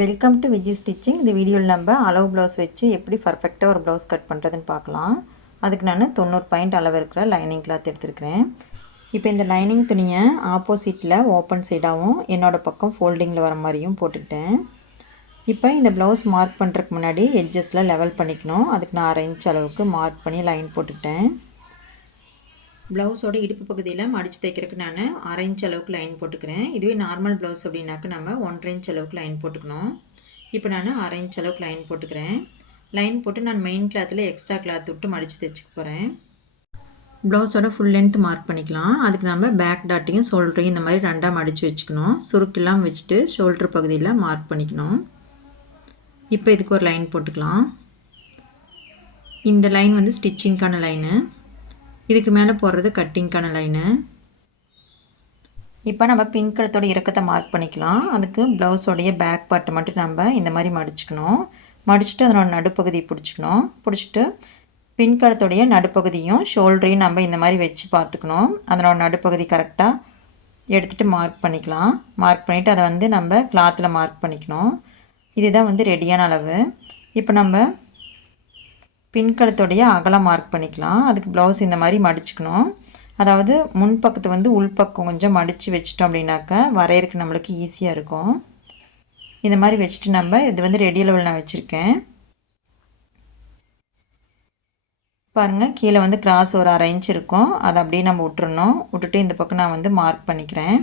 Welcome to Viji stitching. இந்த வீடியோவில் நம்ம அளவு ப்ளவுஸ் வச்சு எப்படி பர்ஃபெக்டாக ஒரு ப்ளவுஸ் கட் பண்ணுறதுன்னு பார்க்கலாம். அதுக்கு நான் 90 பாயிண்ட் அளவு இருக்கிற லைனிங் கிளாத் எடுத்துருக்கிறேன். இப்போ இந்த லைனிங் துணியை ஆப்போசிட்டில் ஓப்பன் சைடாகவும் என்னோடய பக்கம் ஃபோல்டிங்கில் வர மாதிரியும் போட்டுக்கிட்டேன். இப்போ இந்த ப்ளவுஸ் மார்க் பண்ணுறதுக்கு முன்னாடி எட்ஜஸில் லெவல் பண்ணிக்கணும். அதுக்கு நான் 1/2 இன்ச் அளவுக்கு மார்க் பண்ணி லைன் போட்டுக்கிட்டேன். ப்ளவுஸோட இடுப்பு பகுதியில் மடித்து தைக்கிறதுக்கு நான் 1/2 இன்ச் அளவுக்கு லைன் போட்டுக்கிறேன். இதுவே நார்மல் ப்ளவுஸ் அப்படின்னாக்க நம்ம 1/2 இன்ச் அளவுக்கு லைன் போட்டுக்கணும். இப்போ நான் 1/2 இன்ச் அளவுக்கு லைன் போட்டுக்கிறேன். லைன் போட்டு நான் மெயின் கிளாத்தில் எக்ஸ்ட்ரா கிளாத் விட்டு மடித்து தைச்சிக்க போகிறேன். ப்ளவுஸோட ஃபுல் லென்த் மார்க் பண்ணிக்கலாம். அதுக்கு நம்ம பேக் டாட்டையும் ஷோல்டரையும் இந்த மாதிரி ரெண்டாக மடித்து வச்சுக்கணும். சுருக்கெல்லாம் வச்சுட்டு ஷோல்டர் பகுதியில் மார்க் பண்ணிக்கணும். இப்போ இதுக்கு ஒரு லைன் போட்டுக்கலாம். இந்த லைன் வந்து ஸ்டிச்சிங்க்கான லைனு. இதுக்கு மேலே போடுறது கட்டிங்க்கான லைனு. இப்போ நம்ம பிங்க் கலத்தோட இறக்கத்தை மார்க் பண்ணிக்கலாம். அதுக்கு ப்ளவுஸோடைய பேக் பார்ட்டை மட்டும் நம்ம இந்த மாதிரி மடிச்சுக்கணும். மடிச்சுட்டு அதனோட நடுப்பகுதி பிடிச்சிக்கணும். பிடிச்சிட்டு பின் கலத்தோடைய நடுப்பகுதியும் ஷோல்டரையும் நம்ம இந்த மாதிரி வச்சு பார்த்துக்கணும். அதனோட நடுப்பகுதி கரெக்டாக எடுத்துகிட்டு மார்க் பண்ணிக்கலாம். மார்க் பண்ணிவிட்டு அதை வந்து நம்ம கிளாத்தில் மார்க் பண்ணிக்கணும். இதுதான் வந்து ரெடியான அளவு. இப்போ நம்ம பின்கழுத்துடைய அகலம் மார்க் பண்ணிக்கலாம். அதுக்கு ப்ளவுஸ் இந்த மாதிரி மடிச்சுக்கணும். அதாவது முன்பக்கத்தை வந்து உள்பக்கம் கொஞ்சம் மடித்து வச்சிட்டோம் அப்படின்னாக்கா வரையறதுக்கு நம்மளுக்கு ஈஸியாக இருக்கும். இந்த மாதிரி வச்சுட்டு நம்ம இது வந்து ரெடி அளவில் நான் வச்சுருக்கேன். பாருங்கள், கீழே வந்து கிராஸ் ஒரு 1/2 இன்ச் இருக்கும். அதை அப்படியே நம்ம விட்டுறணும். விட்டுட்டு இந்த பக்கம் நான் வந்து மார்க் பண்ணிக்கிறேன்.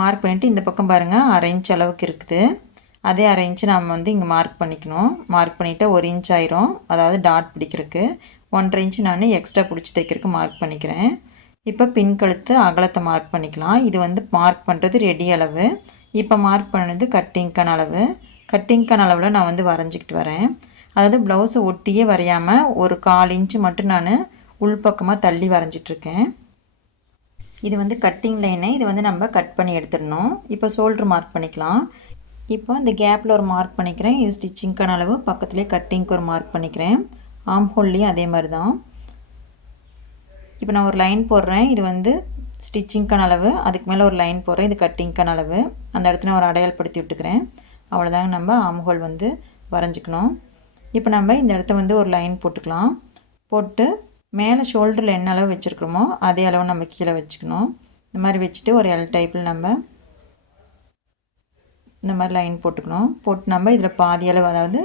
மார்க் பண்ணிவிட்டு இந்த பக்கம் பாருங்கள் 1/2 இன்ச் அளவுக்கு இருக்குது. அதே 1/2 இன்ச்சு நம்ம வந்து இங்கே மார்க் பண்ணிக்கணும். மார்க் பண்ணிவிட்டு 1 இன்ச் ஆயிரும். அதாவது டாட் பிடிக்கிறதுக்கு 1/2 இன்ச்சு நான் எக்ஸ்ட்ரா பிடிச்சி தைக்கிறதுக்கு மார்க் பண்ணிக்கிறேன். இப்போ பின் கழுத்து அகலத்தை மார்க் பண்ணிக்கலாம். இது வந்து மார்க் பண்ணுறது ரெடி அளவு. இப்போ மார்க் பண்ணது கட்டிங்க்கான அளவு. கட்டிங்க்கான அளவில் நான் வந்து வரைஞ்சிக்கிட்டு வரேன். அதாவது ப்ளவுஸை ஒட்டியே வரையாமல் ஒரு 1/4 இன்ச்சு மட்டும் நான் உள்பக்கமாக தள்ளி வரைஞ்சிட்ருக்கேன். இது வந்து கட்டிங் லைனை இது வந்து நம்ம கட் பண்ணி எடுத்துடணும். இப்போ ஷோல்ட்ரு மார்க் பண்ணிக்கலாம். இப்போ இந்த கேப்பில் ஒரு மார்க் பண்ணிக்கிறேன். இது ஸ்டிச்சிங்க்கான அளவு. பக்கத்துலேயே கட்டிங்க்கு ஒரு மார்க் பண்ணிக்கிறேன். ஆம் ஹோல்லையும் அதே மாதிரி தான். இப்போ நான் ஒரு லைன் போடுறேன். இது வந்து ஸ்டிச்சிங்க்கான அளவு. அதுக்கு மேலே ஒரு லைன் போடுறேன். இது கட்டிங்க்கான அளவு. அந்த இடத்துல நான் ஒரு அடையாளப்படுத்தி விட்டுக்கிறேன். அவ்வளோதாங்க, நம்ம ஆம் ஹோல் வந்து வரைஞ்சிக்கணும். இப்போ நம்ம இந்த இடத்த வந்து ஒரு லைன் போட்டுக்கலாம். போட்டு மேலே ஷோல்டரில் என்ன அளவு வச்சுருக்கிறோமோ அதே அளவு நம்ம கீழே வச்சுக்கணும். இந்த மாதிரி வச்சுட்டு ஒரு எல் டைப்பில் நம்ம இந்த மாதிரி லைன் போட்டுக்கணும். போட்டு நம்ம இதில் பாதி அளவு, அதாவது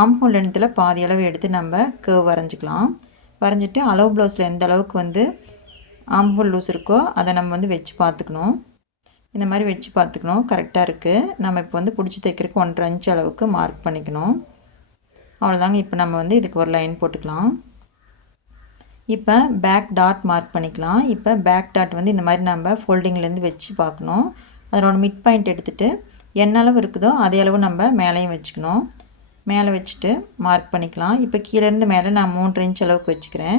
ஆம் ஹோல் லென்த்தில் பாதி அளவு எடுத்து நம்ம கர்வ் வரைஞ்சிக்கலாம். வரைஞ்சிட்டு அளவு ப்ளவுஸில் எந்த அளவுக்கு வந்து ஆம் ஹோல் லூஸ் இருக்கோ அதை நம்ம வந்து வச்சு பார்த்துக்கணும். இந்த மாதிரி வச்சு பார்த்துக்கணும். கரெக்டாக இருக்குது. நம்ம இப்போ வந்து பிடிச்சி தைக்கிறதுக்கு 1/2 இன்ச் அளவுக்கு மார்க் பண்ணிக்கணும். அவ்வளோதாங்க. இப்போ நம்ம வந்து இதுக்கு ஒரு லைன் போட்டுக்கலாம். இப்போ பேக் டாட் மார்க் பண்ணிக்கலாம். இப்போ பேக் டாட் வந்து இந்த மாதிரி நம்ம ஃபோல்டிங்லேருந்து வச்சு பார்க்கணும். அதனோட மிட் பாயிண்ட் எடுத்துகிட்டு என்ன அளவு இருக்குதோ அதே அளவு நம்ம மேலேயும் வச்சுக்கணும். மேலே வச்சுட்டு மார்க் பண்ணிக்கலாம். இப்போ கீழேருந்து மேலே நான் 3 இன்ச் அளவுக்கு வச்சுக்கிறேன்.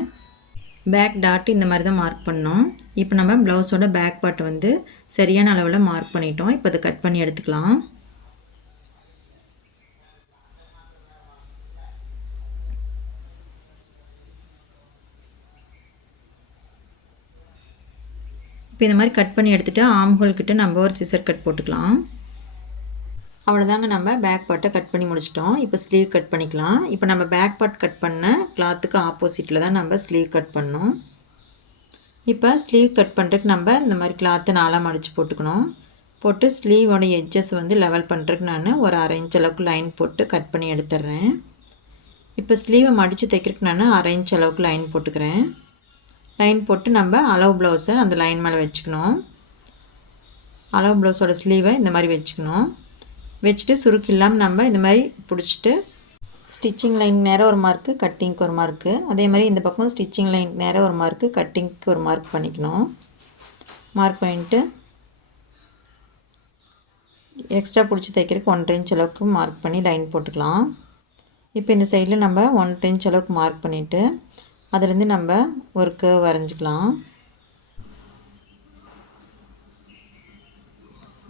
பேக் டாட் இந்த மாதிரி தான் மார்க் பண்ணோம். இப்போ நம்ம ப்ளவுஸோட பேக் பார்ட் வந்து சரியான அளவில் மார்க் பண்ணிட்டோம். இப்போ அதை கட் பண்ணி எடுத்துக்கலாம். இப்போ இந்த மாதிரி கட் பண்ணி எடுத்துகிட்டு ஆம் ஹோல் கிட்ட நம்ம ஒரு சிசர் கட் போட்டுக்கலாம். அவ்வளோதாங்க, நம்ம பேக் பார்ட்டை கட் பண்ணி முடிச்சிட்டோம். இப்போ ஸ்லீவ் கட் பண்ணிக்கலாம். இப்போ நம்ம பேக் பார்ட் கட் பண்ண கிளாத்துக்கு ஆப்போசிட்டில் தான் நம்ம ஸ்லீவ் கட் பண்ணணும். இப்போ ஸ்லீவ் கட் பண்ணுறதுக்கு நம்ம இந்த மாதிரி கிளாத்தை 4ஆக மடித்து போட்டுக்கணும். போட்டு ஸ்லீவோட எட்ஜஸ் வந்து லெவல் பண்ணுறதுக்கு நான் ஒரு 1/2 இன்ச் அளவுக்கு லைன் போட்டு கட் பண்ணி எடுத்துடுறேன். இப்போ ஸ்லீவை மடித்து தைக்கிறதுக்கு நான் 1/2 இன்ச் அளவுக்கு லைன் போட்டுக்கிறேன். லைன் போட்டு நம்ம அளவு ப்ளவுஸை அந்த லைன் மேலே வச்சுக்கணும். அளவு ப்ளவுஸோட ஸ்லீவை இந்த மாதிரி வச்சுக்கணும். வச்சுட்டு சுருக்கு இல்லாமல் நம்ம இந்த மாதிரி பிடிச்சிட்டு ஸ்டிச்சிங் லைன் நேராக ஒரு மார்க்கு, கட்டிங்க்கு ஒரு மார்க்கு. அதே மாதிரி இந்த பக்கம் ஸ்டிச்சிங் லைன் நேராக ஒரு மார்க்கு, கட்டிங்க்கு ஒரு மார்க் பண்ணிக்கணும். மார்க் பண்ணிவிட்டு எக்ஸ்ட்ரா பிடிச்சி தைக்கிறதுக்கு 1/2 இன்ச் அளவுக்கு மார்க் பண்ணி லைன் போட்டுக்கலாம். இப்போ இந்த சைடில் நம்ம 1/2 இன்ச் அளவுக்கு மார்க் பண்ணிவிட்டு அதுலேருந்து நம்ம ஒரு கர்வ் வரைஞ்சிக்கலாம்.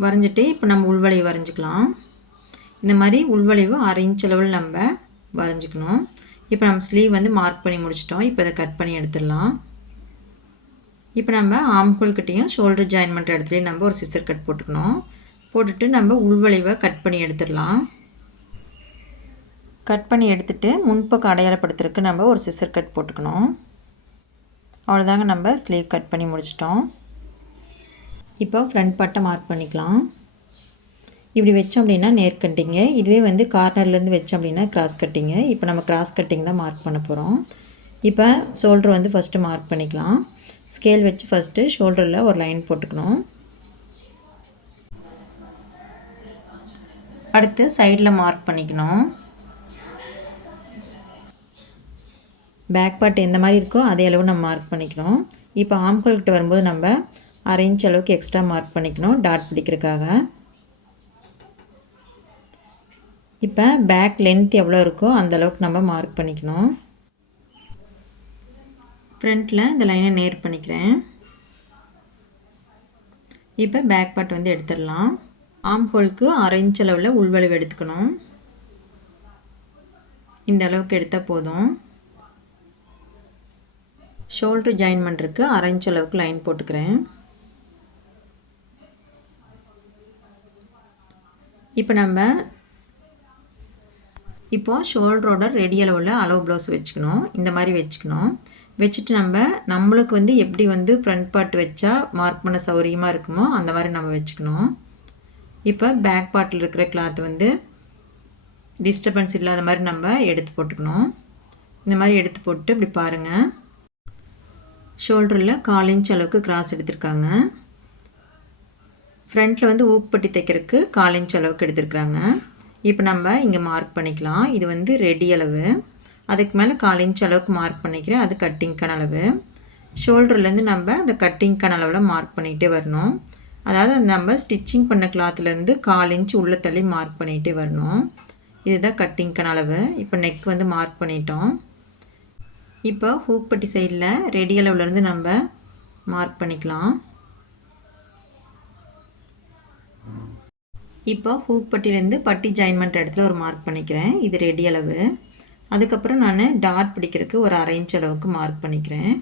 வரைஞ்சிட்டு இப்போ நம்ம உள்வளைவு வரைஞ்சிக்கலாம். இந்த மாதிரி உள்வளைவு 1/2 இன்ச் அளவில் நம்ம வரைஞ்சிக்கணும். இப்போ நம்ம ஸ்லீவ் வந்து மார்க் பண்ணி முடிச்சிட்டோம். இப்போ இதை கட் பண்ணி எடுத்துடலாம். இப்போ நம்ம ஆம் ஹோல் கிட்டேயும் ஷோல்டர் ஜாயின் பண்ணுற இடத்துலையும் நம்ம ஒரு சிசர் கட் போட்டுக்கணும். போட்டுட்டு நம்ம உள்வளைவை கட் பண்ணி எடுத்துடலாம். கட் பண்ணி எடுத்துகிட்டு முன்பக்கம் அடையாளப்படுத்துறதுக்கு நம்ம ஒரு சிசர் கட் போட்டுக்கணும். அவ்வளோதாங்க, நம்ம ஸ்லீவ் கட் பண்ணி முடிச்சிட்டோம். இப்போ ஃப்ரண்ட் பார்ட்டை மார்க் பண்ணிக்கலாம். இப்படி வச்சோம் அப்படின்னா நேர் கட்டிங்க, இதுவே வந்து கார்னர்லேருந்து வச்சோம் அப்படின்னா கிராஸ் கட்டிங்க. இப்போ நம்ம கிராஸ் கட்டிங் தான் மார்க் பண்ண போகிறோம். இப்போ ஷோல்டர் வந்து ஃபஸ்ட்டு மார்க் பண்ணிக்கலாம். ஸ்கேல் வச்சு ஃபஸ்ட்டு ஷோல்டரில் ஒரு லைன் போட்டுக்கணும். அடுத்து சைடில் மார்க் பண்ணிக்கணும். பேக் பார்ட் எந்த மாதிரி இருக்கோ அதே அளவு நம்ம மார்க் பண்ணிக்கணும். இப்போ ஆம்கோல்கிட்ட வரும்போது நம்ம 1/2 இன்ச் அளவுக்கு எக்ஸ்ட்ரா மார்க் பண்ணிக்கணும் டாட் பிடிக்கிறதுக்காக. இப்போ பேக் லென்த் எவ்வளோ இருக்கோ அந்த அளவுக்கு நம்ம மார்க் பண்ணிக்கணும். ஃப்ரண்ட்டில் இந்த லைனை நேர் பண்ணிக்கிறேன். இப்போ பேக் பார்ட் வந்து எடுத்துடலாம். ஆம் ஹோலுக்கு 1/2 இன்ச் அளவில் உள்வளைவு எடுத்துக்கணும். இந்த அளவுக்கு எடுத்தால் போதும். ஷோல்டர் ஜாயின் பண்ணுறதுக்கு 1/2 இன்ச் அளவுக்கு லைன் போட்டுக்கிறேன். இப்போ ஷோல்டரோட ரெடி அளவில் அளவு ப்ளவுஸ் வச்சுக்கணும். இந்த மாதிரி வச்சுக்கணும். வச்சுட்டு நம்மளுக்கு வந்து எப்படி வந்து ஃப்ரண்ட் பார்ட் வச்சா மார்க் பண்ண சௌரியமாக இருக்குமோ அந்த மாதிரி நம்ம வச்சுக்கணும். இப்போ பேக் பார்ட்டில் இருக்கிற கிளாத் வந்து டிஸ்டர்பன்ஸ் இல்லாத மாதிரி நம்ம எடுத்து போட்டுக்கணும். இந்த மாதிரி எடுத்து போட்டு இப்படி பாருங்கள். ஷோல்டரில் 1/4 இன்ச் அளவுக்கு கிராஸ் எடுத்திருக்காங்க. ஃப்ரண்ட்டில் வந்து ஊக்குப்பட்டி தைக்கிறதுக்கு 1/4 இன்ச் அளவுக்கு எடுத்துருக்குறாங்க. இப்போ நம்ம இங்கே மார்க் பண்ணிக்கலாம். இது வந்து ரெடி அளவு. அதுக்கு மேலே 1/4 இன்ச் அளவுக்கு மார்க் பண்ணிக்கிறேன். அது கட்டிங்க்கான அளவு. ஷோல்டர்லேருந்து நம்ம அந்த கட்டிங்க்கான அளவில் மார்க் பண்ணிகிட்டே வரணும். அதாவது நம்ம ஸ்டிச்சிங் பண்ண கிளாத்துலேருந்து 1/4 இன்ச் உள்ளே தள்ளி மார்க் பண்ணிகிட்டே வரணும். இதுதான் கட்டிங்க்கான அளவு. இப்போ நெக் வந்து மார்க் பண்ணிட்டோம். இப்போ ஹூக் பட்டி சைடில் ரெடி அளவுலேருந்து நம்ம மார்க் பண்ணிக்கலாம். இப்போ ஹூக் பட்டிலேருந்து பட்டி ஜாயின் பண்ணுற இடத்துல ஒரு மார்க் பண்ணிக்கிறேன். இது ரெடி அளவு. அதுக்கப்புறம் நான் டாட் பிடிக்கிறதுக்கு ஒரு 1/2 இன்ச் அளவுக்கு மார்க் பண்ணிக்கிறேன்.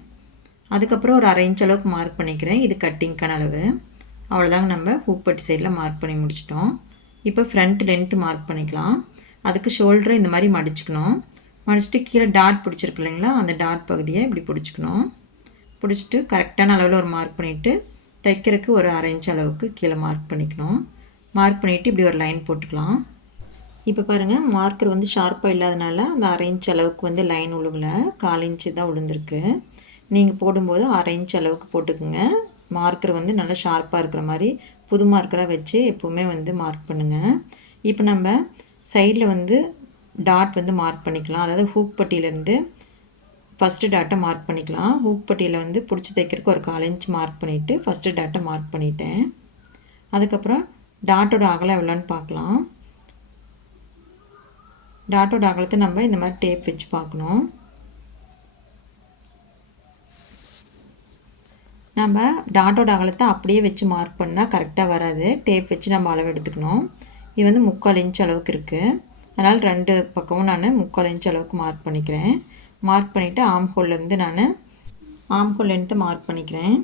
அதுக்கப்புறம் ஒரு 1/2 இன்ச் அளவுக்கு மார்க் பண்ணிக்கிறேன். இது கட்டிங்க்கான அளவு. அவ்வளோதாங்க, நம்ம ஹூக் பட்டி சைடில் மார்க் பண்ணி முடிச்சிட்டோம். இப்போ ஃப்ரண்ட் லென்த்து மார்க் பண்ணிக்கலாம். அதுக்கு ஷோல்டரை இந்த மாதிரி மடிச்சுக்கணும். மடிச்சுட்டு கீழே டாட் பிடிச்சிருக்கு இல்லைங்களா, அந்த டாட் பகுதியை இப்படி பிடிச்சிக்கணும். பிடிச்சிட்டு கரெக்டான அளவில் ஒரு மார்க் பண்ணிவிட்டு தைக்கிறதுக்கு ஒரு 1/2 இன்ச் அளவுக்கு கீழே மார்க் பண்ணிக்கணும். மார்க் பண்ணிவிட்டு இப்படி ஒரு லைன் போட்டுக்கலாம். இப்போ பாருங்கள், மார்க்கர் வந்து ஷார்ப்பாக இல்லாதனால அந்த 1/2 இன்ச் அளவுக்கு வந்து லைன் உழுவலை, 1/4 இன்ச்சு தான் விழுந்திருக்கு. நீங்கள் போடும்போது 1/2 இன்ச் அளவுக்கு போட்டுக்குங்க. மார்க்கர் வந்து நல்லா ஷார்ப்பாக இருக்கிற மாதிரி புது மார்க்கராக வச்சு எப்போவுமே வந்து மார்க் பண்ணுங்கள். இப்போ நம்ம சைடில் வந்து டாட் வந்து மார்க் பண்ணிக்கலாம். அதாவது ஹூக் பட்டியிலேருந்து ஃபஸ்ட்டு டாட்டை மார்க் பண்ணிக்கலாம். ஹூக் பட்டியில் வந்து பிடிச்சி தைக்கிறதுக்கு ஒரு 1/4 இன்ச் மார்க் பண்ணிவிட்டு ஃபஸ்ட்டு டாட்டை மார்க் பண்ணிட்டேன். அதுக்கப்புறம் டாட்டோட அகலம் எவ்வளோன்னு பார்க்கலாம். டாட்டோட அகலத்தை நம்ம இந்த மாதிரி டேப் வச்சு பார்க்கணும். நம்ம டாட்டோட அகலத்தை அப்படியே வச்சு மார்க் பண்ணால் கரெக்டாக வராது. டேப் வச்சு நம்ம அளவு எடுத்துக்கணும். இது வந்து 3/4 இன்ச் அளவுக்கு இருக்குது. அதனால் 2 பக்கமும் நான் 3/4 இன்ச் அளவுக்கு மார்க் பண்ணிக்கிறேன். மார்க் பண்ணிவிட்டு ஆம் ஹோல்லேருந்து நான் ஆம் ஹோல் லென்த்தை மார்க் பண்ணிக்கிறேன்.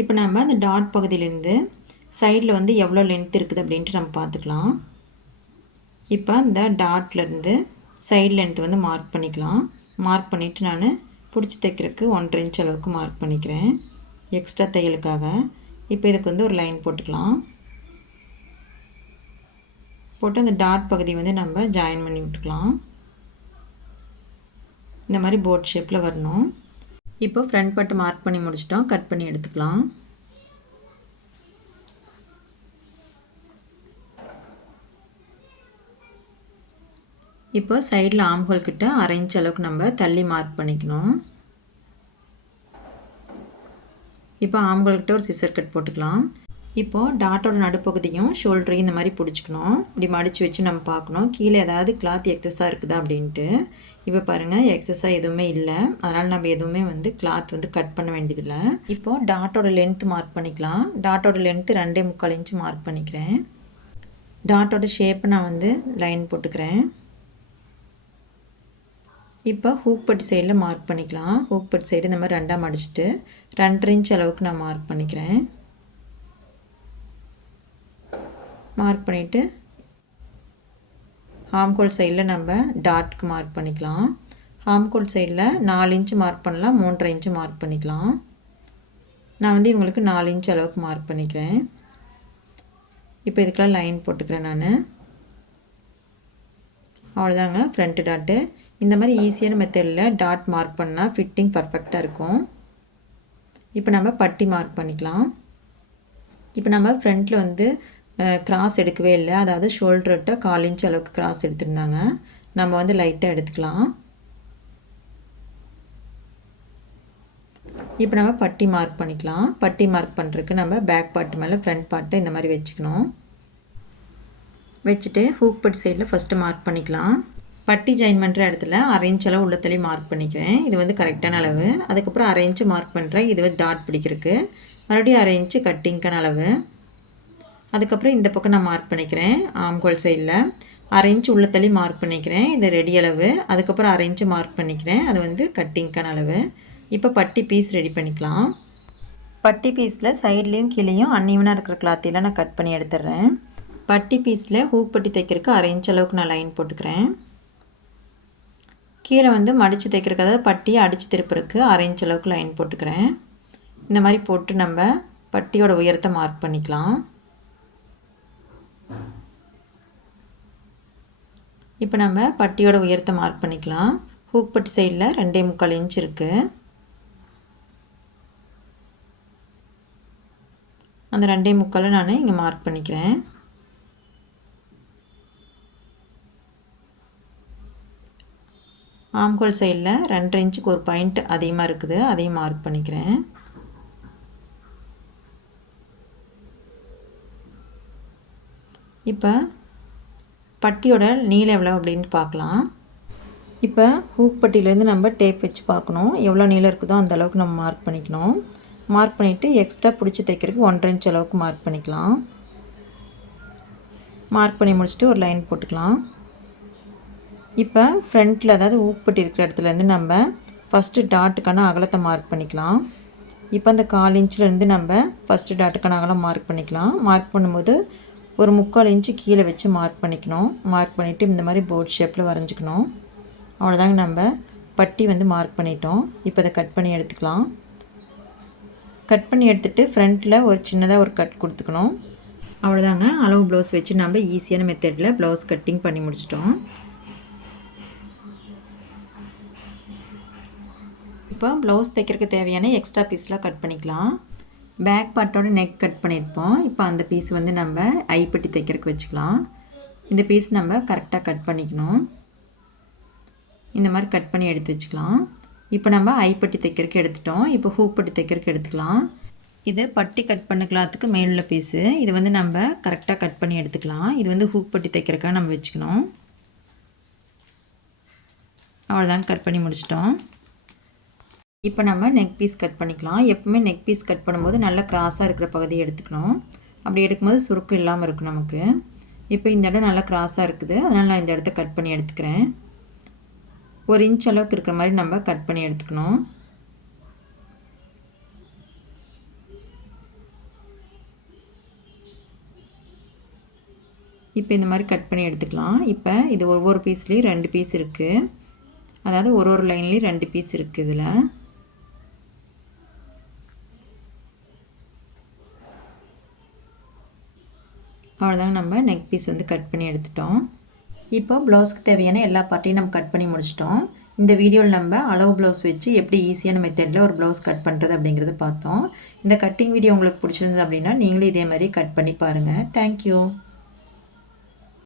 இப்போ நம்ம அந்த டாட் பகுதியிலேருந்து சைடில் வந்து எவ்வளோ லென்த் இருக்குது அப்படின்ட்டு நம்ம பார்த்துக்கலாம். இப்போ இந்த டாட்லேருந்து சைடு லென்த் வந்து மார்க் பண்ணிக்கலாம். மார்க் பண்ணிவிட்டு நான் பிடிச்சி தைக்கிறதுக்கு 1/2 இன்ச் அளவுக்கு மார்க் பண்ணிக்கிறேன் எக்ஸ்ட்ரா தையலுக்காக. இப்போ இதுக்கு வந்து ஒரு லைன் போட்டுக்கலாம். போட்டு அந்த டாட் பகுதி வந்து நம்ம ஜாயின் பண்ணி விட்டுக்கலாம். இந்த மாதிரி போட் ஷேப்பில் வரணும். இப்போ ஃப்ரண்ட் பார்ட் மார்க் பண்ணி முடிச்சிட்டோம். கட் பண்ணி எடுத்துக்கலாம். இப்போ சைடில் ஆம் ஹோல் கிட்ட 1/2 இன்ச் அளவுக்கு நம்ம தள்ளி மார்க் பண்ணிக்கணும். இப்போ ஆம் ஹோல் கிட்ட ஒரு சிசர் கட் போட்டுக்கலாம். இப்போது டாட்டோட நடுப்பகுதியும் ஷோல்டரையும் இந்த மாதிரி பிடிச்சிக்கணும். இப்படி மடித்து வச்சு நம்ம பார்க்கணும் கீழே ஏதாவது கிளாத் எக்ஸஸாக இருக்குதா அப்படின்ட்டு. இப்போ பாருங்கள், எக்ஸஸாக எதுவுமே இல்லை. அதனால் நம்ம எதுவுமே வந்து கிளாத் வந்து கட் பண்ண வேண்டியதில்லை. இப்போது டாட்டோட லென்த்து மார்க் பண்ணிக்கலாம். டாட்டோட லென்த்து 2.25 இன்ச்சு மார்க் பண்ணிக்கிறேன். டாட்டோட ஷேப்பை நான் வந்து லைன் போட்டுக்கிறேன். இப்போ ஹூக் பட்டி சைடில் மார்க் பண்ணிக்கலாம். ஹூக் பட்டி சைடு இந்த மாதிரி 2ஆக மடிச்சுட்டு 2.5 இன்ச் அளவுக்கு நான் மார்க் பண்ணிக்கிறேன். மார்க் பண்ணிவிட்டு ஆம்கோல் சைடில் நம்ம டாட்க்கு மார்க் பண்ணிக்கலாம். ஆம்கோல் சைடில் 4 இன்ச்சு மார்க் பண்ணலாம், 3.5 இன்ச்சு மார்க் பண்ணிக்கலாம். நான் வந்து இவங்களுக்கு 4 இன்ச் அளவுக்கு மார்க் பண்ணிக்கிறேன். இப்போ இதுக்கெல்லாம் லைன் போட்டுக்கிறேன் நான். அவ்வளோதாங்க ஃப்ரண்ட் டாட்டு. இந்த மாதிரி ஈஸியான மெத்தடில் டாட் மார்க் பண்ணால் ஃபிட்டிங் பர்ஃபெக்டாக இருக்கும். இப்போ நம்ம பட்டி மார்க் பண்ணிக்கலாம். இப்போ நம்ம ஃப்ரண்ட்டில் வந்து கிராஸ் எடுக்கவே இல்லை, அதாவது ஷோல்டர்கிட்ட 1/4 இன்ச் அளவுக்கு கிராஸ் எடுத்திருந்தாங்க. நம்ம வந்து லைட்டாக எடுத்துக்கலாம். இப்போ நம்ம பட்டி மார்க் பண்ணிக்கலாம். பட்டி மார்க் பண்ணுறதுக்கு நம்ம பேக் பார்ட் மேலே ஃப்ரண்ட் பார்ட்டை இந்த மாதிரி வச்சுக்கணும். வச்சுட்டு ஹூக் பட்டி சைடில் ஃபஸ்ட்டு மார்க் பண்ணிக்கலாம். பட்டி ஜாயின் பண்ணுற இடத்துல 1/2 இன்ச் அளவு உள்ள தள்ளி மார்க் பண்ணிக்கிறேன். இது வந்து கரெக்டான அளவு. அதுக்கப்புறம் 1/2 இன்ச்சு மார்க் பண்ணுறேன், இது வந்து டாட் பிடிக்கிறதுக்கு. மறுபடியும் 1/2 இன்ச்சு கட்டிங்க்கான அளவு. அதுக்கப்புறம் இந்த பக்கம் நான் மார்க் பண்ணிக்கிறேன். ஆம்கோல் சைடில் 1/2 இன்ச்சு உள்ள தள்ளி மார்க் பண்ணிக்கிறேன், இது ரெடி அளவு. அதுக்கப்புறம் 1/2 இன்ச்சு மார்க் பண்ணிக்கிறேன், அது வந்து கட்டிங்க்கான அளவு. இப்போ பட்டி பீஸ் ரெடி பண்ணிக்கலாம். பட்டி பீஸில் சைட்லேயும் கீழேயும் அன்ஈவனாக இருக்கிற கிளாத்தையெல்லாம் நான் கட் பண்ணி எடுத்துடுறேன். பட்டி பீஸில் ஹூக் பட்டி தைக்கிறதுக்கு 1/2 இன்ச் அளவுக்கு நான் லைன் போட்டுக்கிறேன். கீழே வந்து மடித்து தைக்கிறதுக்கு, அதாவது பட்டியை அடித்து திருப்புறதுக்கு 1/2 இன்ச் அளவுக்கு லைன் போட்டுக்கிறேன். இந்த மாதிரி போட்டு நம்ம பட்டியோட உயரத்தை மார்க் பண்ணிக்கலாம். இப்போ நம்ம பட்டியோட உயரத்தை மார்க் பண்ணிக்கலாம். ஹூக் பட்டி சைடில் 2.25 இன்ச் இருக்குது. அந்த 2.25 நான் இங்கே மார்க் பண்ணிக்கிறேன். ஆம்கோல் சைடில் 2.5 இன்ச்சுக்கு ஒரு பாயிண்ட் அதிகமாக இருக்குது, அதையும் மார்க் பண்ணிக்கிறேன். இப்போ பட்டியோட நீளம் எவ்வளோ அப்படின்னு பார்க்கலாம். இப்போ ஹூக் பட்டியிலேருந்து நம்ம டேப் வச்சு பார்க்கணும். எவ்வளோ நீளம் இருக்குதோ அந்த அளவுக்கு நம்ம மார்க் பண்ணிக்கணும். மார்க் பண்ணிவிட்டு எக்ஸ்ட்ரா பிடிச்சி தைக்கிறதுக்கு 1.5 இன்ச் அளவுக்கு மார்க் பண்ணிக்கலாம். மார்க் பண்ணி முடிச்சுட்டு ஒரு லைன் போட்டுக்கலாம். இப்போ ஃப்ரண்ட்டில், அதாவது ஊக்பட்டி இருக்கிற இடத்துலேருந்து நம்ம ஃபஸ்ட்டு டாட்டுக்கான அகலத்தை மார்க் பண்ணிக்கலாம். இப்போ அந்த 1/4 இன்ச்சிலேருந்து நம்ம ஃபஸ்ட்டு டாட்டுக்கான அகலம் மார்க் பண்ணிக்கலாம். மார்க் பண்ணும்போது ஒரு 3/4 இன்ச்சு கீழே வச்சு மார்க் பண்ணிக்கணும். மார்க் பண்ணிவிட்டு இந்த மாதிரி போர்ட் ஷேப்பில் வரைஞ்சிக்கணும். அவ்வளோதாங்க, நம்ம பட்டி வந்து மார்க் பண்ணிட்டோம். இப்போ அதை கட் பண்ணி எடுத்துக்கலாம். கட் பண்ணி எடுத்துகிட்டு ஃப்ரண்ட்டில் ஒரு சின்னதாக ஒரு கட் கொடுத்துக்கணும். அவ்வளோதாங்க, அளவு ப்ளவுஸ் வச்சு நம்ம ஈஸியான மெத்தடில் ப்ளவுஸ் கட்டிங் பண்ணி முடிச்சிட்டோம். இப்போ ப்ளவுஸ் தைக்கிறதுக்கு தேவையான எக்ஸ்ட்ரா பீஸ்லாம் கட் பண்ணிக்கலாம். பேக் பார்ட்டோட நெக் கட் பண்ணியிருப்போம். இப்போ அந்த பீஸ் வந்து நம்ம ஐப்பட்டி தைக்கிறதுக்கு வச்சுக்கலாம். இந்த பீஸ் நம்ம கரெக்டாக கட் பண்ணிக்கணும். இந்த மாதிரி கட் பண்ணி எடுத்து வச்சுக்கலாம். இப்போ நம்ம ஐப்பட்டி தைக்கிறதுக்கு எடுத்துட்டோம். இப்போ ஹூக் பட்டி தைக்கிறதுக்கு எடுத்துக்கலாம். இது பட்டி கட் பண்ண கிளாத்துக்கு மேலுள்ள பீஸு. இது வந்து நம்ம கரெக்டாக கட் பண்ணி எடுத்துக்கலாம். இது வந்து ஹூக் பட்டி தைக்கிறதுக்காக நம்ம வச்சுக்கணும். அவ்வளோதாங்க, கட் பண்ணி முடிச்சிட்டோம். இப்போ நம்ம நெக் பீஸ் கட் பண்ணிக்கலாம். எப்பவுமே நெக் பீஸ் கட் பண்ணும்போது நல்லா கிராஸாக இருக்கிற பகுதியை எடுத்துக்கணும். அப்படி எடுக்கும்போது சுருக்கம் இல்லாமல் இருக்கும் நமக்கு. இப்போ இந்த இடம் நல்லா கிராஸாக இருக்குது, அதனால் நான் இந்த இடத்த கட் பண்ணி எடுத்துக்கிறேன். 1 இன்ச் அளவுக்கு இருக்கிற மாதிரி நம்ம கட் பண்ணி எடுத்துக்கணும். இப்போ இந்த மாதிரி கட் பண்ணி எடுத்துக்கலாம். இப்போ இது ஒவ்வொரு பீஸ்லேயும் 2 பீஸ் இருக்குது, அதாவது ஒரு லைன்லேயும் 2 பீஸ் இருக்குது. இதில் அவ்வளோதாங்க, நம்ம நெக் பீஸ் வந்து கட் பண்ணி எடுத்துட்டோம். இப்போ ப்ளவுஸ்க்கு தேவையான எல்லா பார்ட்டையும் நம்ம கட் பண்ணி முடிச்சிட்டோம். இந்த வீடியோவில் நம்ம அளவு ப்ளவுஸ் வச்சு எப்படி ஈஸியான மெத்தடில் ஒரு ப்ளவுஸ் கட் பண்ணுறது அப்படிங்கிறத பார்த்தோம். இந்த கட்டிங் வீடியோ உங்களுக்கு பிடிச்சிருந்தது அப்படின்னா நீங்களும் இதே மாதிரி கட் பண்ணி பாருங்கள். தேங்க்யூ.